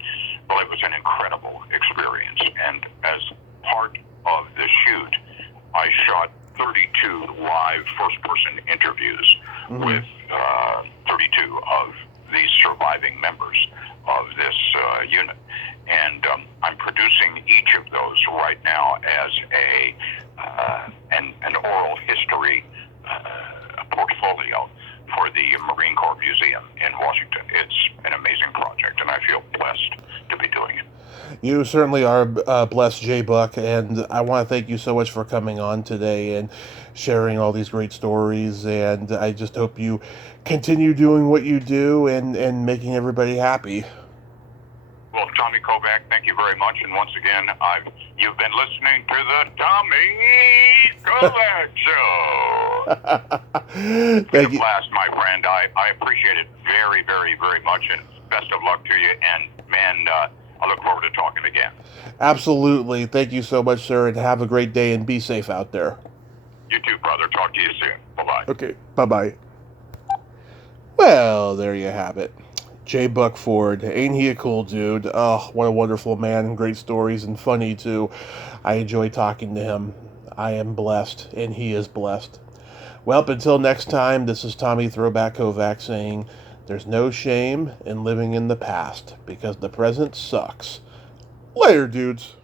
Well, it was an incredible experience. And as part of the shoot, I shot 32 live first-person interviews with 32 of these surviving members of this unit. And I'm producing each of those right now as an oral history portfolio for the Marine Corps Museum in Washington. It's an amazing project, and I feel blessed to be doing it. You certainly are blessed, J. Buck, and I want to thank you so much for coming on today and sharing all these great stories, and I just hope you continue doing what you do and making everybody happy. Well, Tommy Kovac, thank you very much, and once again, you've been listening to the Tommy Kovac Show. Thank you. Blast, my friend. I appreciate it very, very, very much, and best of luck to you, and man, I look forward to talking again. Absolutely. Thank you so much, sir, and have a great day and be safe out there. You too, brother. Talk to you soon. Bye-bye. Okay. Bye-bye. Well, there you have it. J. Buck Ford. Ain't he a cool dude? Oh, what a wonderful man, and great stories, and funny, too. I enjoy talking to him. I am blessed, and he is blessed. Well, until next time, this is Tommy Throwback Kovac saying, there's no shame in living in the past, because the present sucks. Later, dudes.